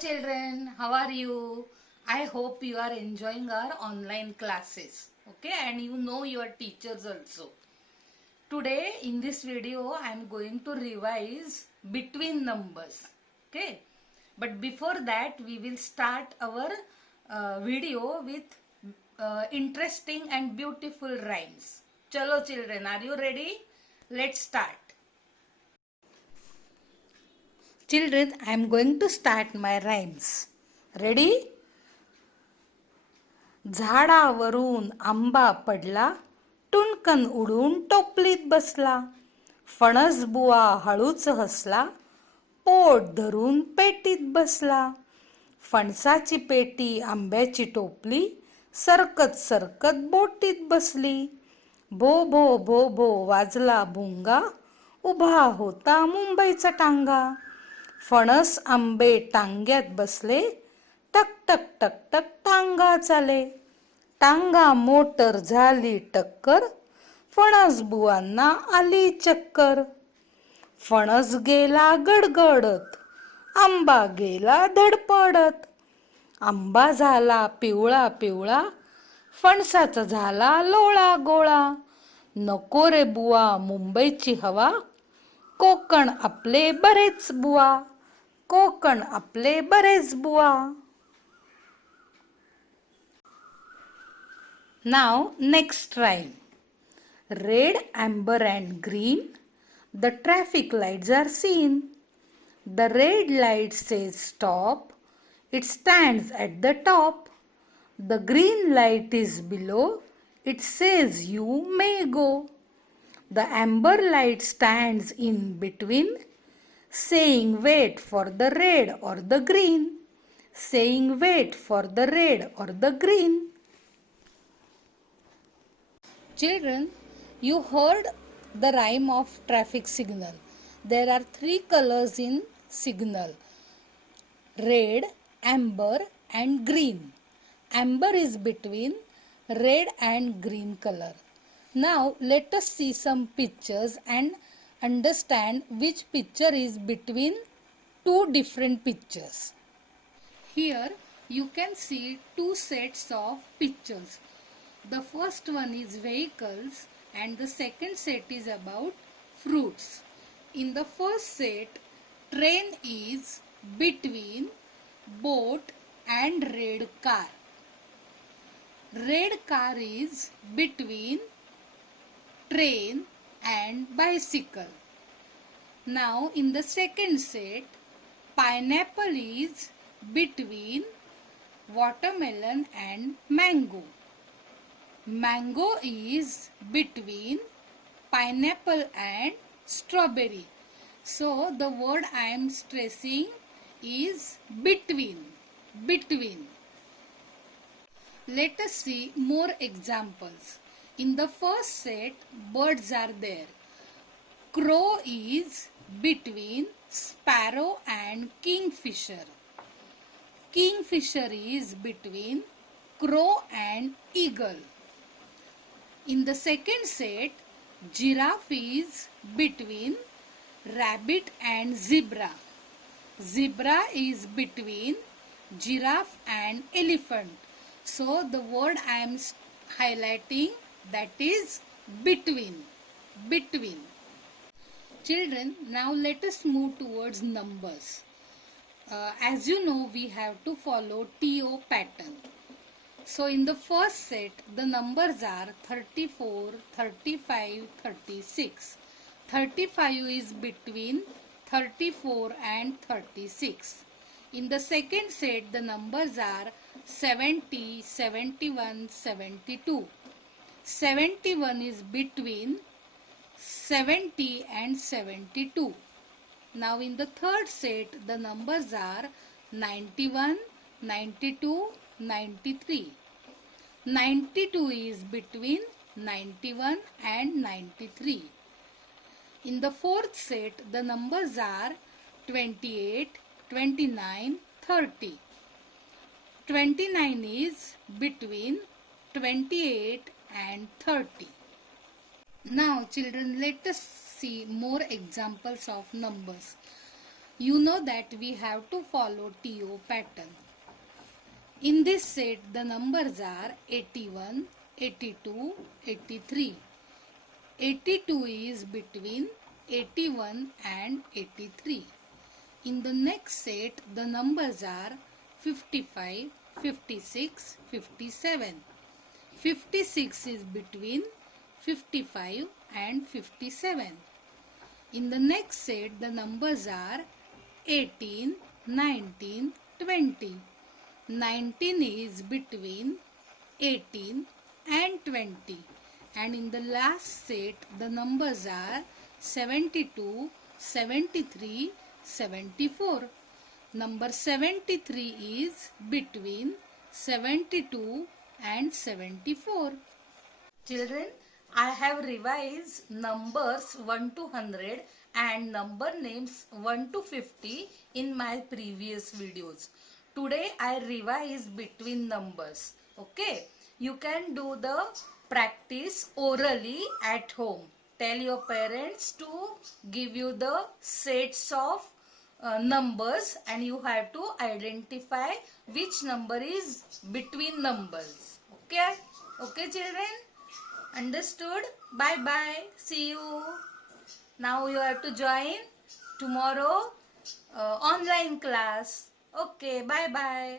children, how are you? I hope you are enjoying our online classes. Okay, and you know your teachers also. Today in this video I am going to revise between numbers. Okay, but before that we will start our video with interesting and beautiful rhymes. Chalo children, are you ready? Let's start. Children, I am going to start my rhymes. Ready? झाडावरून आंबा पडला, टुणकन उडून टोपलीत बसला. फणस बुवा हळूच हसला, pot धरून पेटीत बसला. फणसाची पेटी आंब्याची टोपली, सरकत सरकत बोटीत बसली. भो भो भो भो वाजला भुंगा, उभा होता मुंबईचा टांगा. फणस आंबे टांग्यात बसले, टक टक टक टक टांगा चाले. टांगा मोटर झाली टक्कर, फणस बुवांना आली चक्कर. फणस गेला गडगडत, आंबा गेला धडपडत. आंबा झाला पिवळा पिवळा, फणसाचा झाला लोळा गोळा. नको रे बुवा मुंबईची हवा, कोकण आपले बरेच बुवा. कोकण आपले बरेच बुवा. Now next rhyme. Red, amber and green, the traffic lights are seen. The red light says stop, it stands at the top. The green light is below, it says you may go. The amber light stands in between, saying wait for the red or the green. Saying wait for the red or the green. Children, you heard the rhyme of traffic signal. There are three colors in signal: red, amber and green. Amber is between red and green color. Now let us see some pictures and understand which picture is between two different pictures. Here you can see two sets of pictures. The first one is vehicles and the second set is about fruits. In the first set, train is between boat and red car. Red car is between train and bicycle. Now in the second set, pineapple is between watermelon and mango. Mango is between pineapple and strawberry. So the word I am stressing is between. Between. Let us see more examples. In the first set, birds are there. Crow is between sparrow and kingfisher. Kingfisher is between crow and eagle. In the second set, giraffe is between rabbit and zebra. Zebra is between giraffe and elephant. So the word I am highlighting, that is between. Between. Children, now let us move towards numbers. As you know, we have to follow TO pattern. So in the first set, the numbers are 34, 35, 36. 35 is between 34 and 36. In the second set, the numbers are 70, 71, 72. 71 is between 70 and 72. Now in the third set, the numbers are 91, 92, 93. 92 is between 91 and 93. In the fourth set, the numbers are 28, 29, 30. 29 is between 28 and 30. Now children, let us see more examples of numbers. You know that we have to follow TO pattern. In this set, the numbers are 81, 82, 83. 82 is between 81 and 83. In the next set, the numbers are 55, 56, 57. 56 is between 55 and 57. In the next set, the numbers are 18, 19, 20. 19 is between 18 and 20. And in the last set, the numbers are 72, 73, 74. Number 73 is between 72 and 74. Children, I have revised numbers 1 to 100 and number names 1 to 50 in my previous videos. Today I revise between numbers. Okay, you can do the practice orally at home. Tell your parents to give you the sets of numbers and you have to identify which number is between numbers. Okay, okay children, understood? Bye bye, see you. Now you have to join tomorrow online class. Okay, bye bye.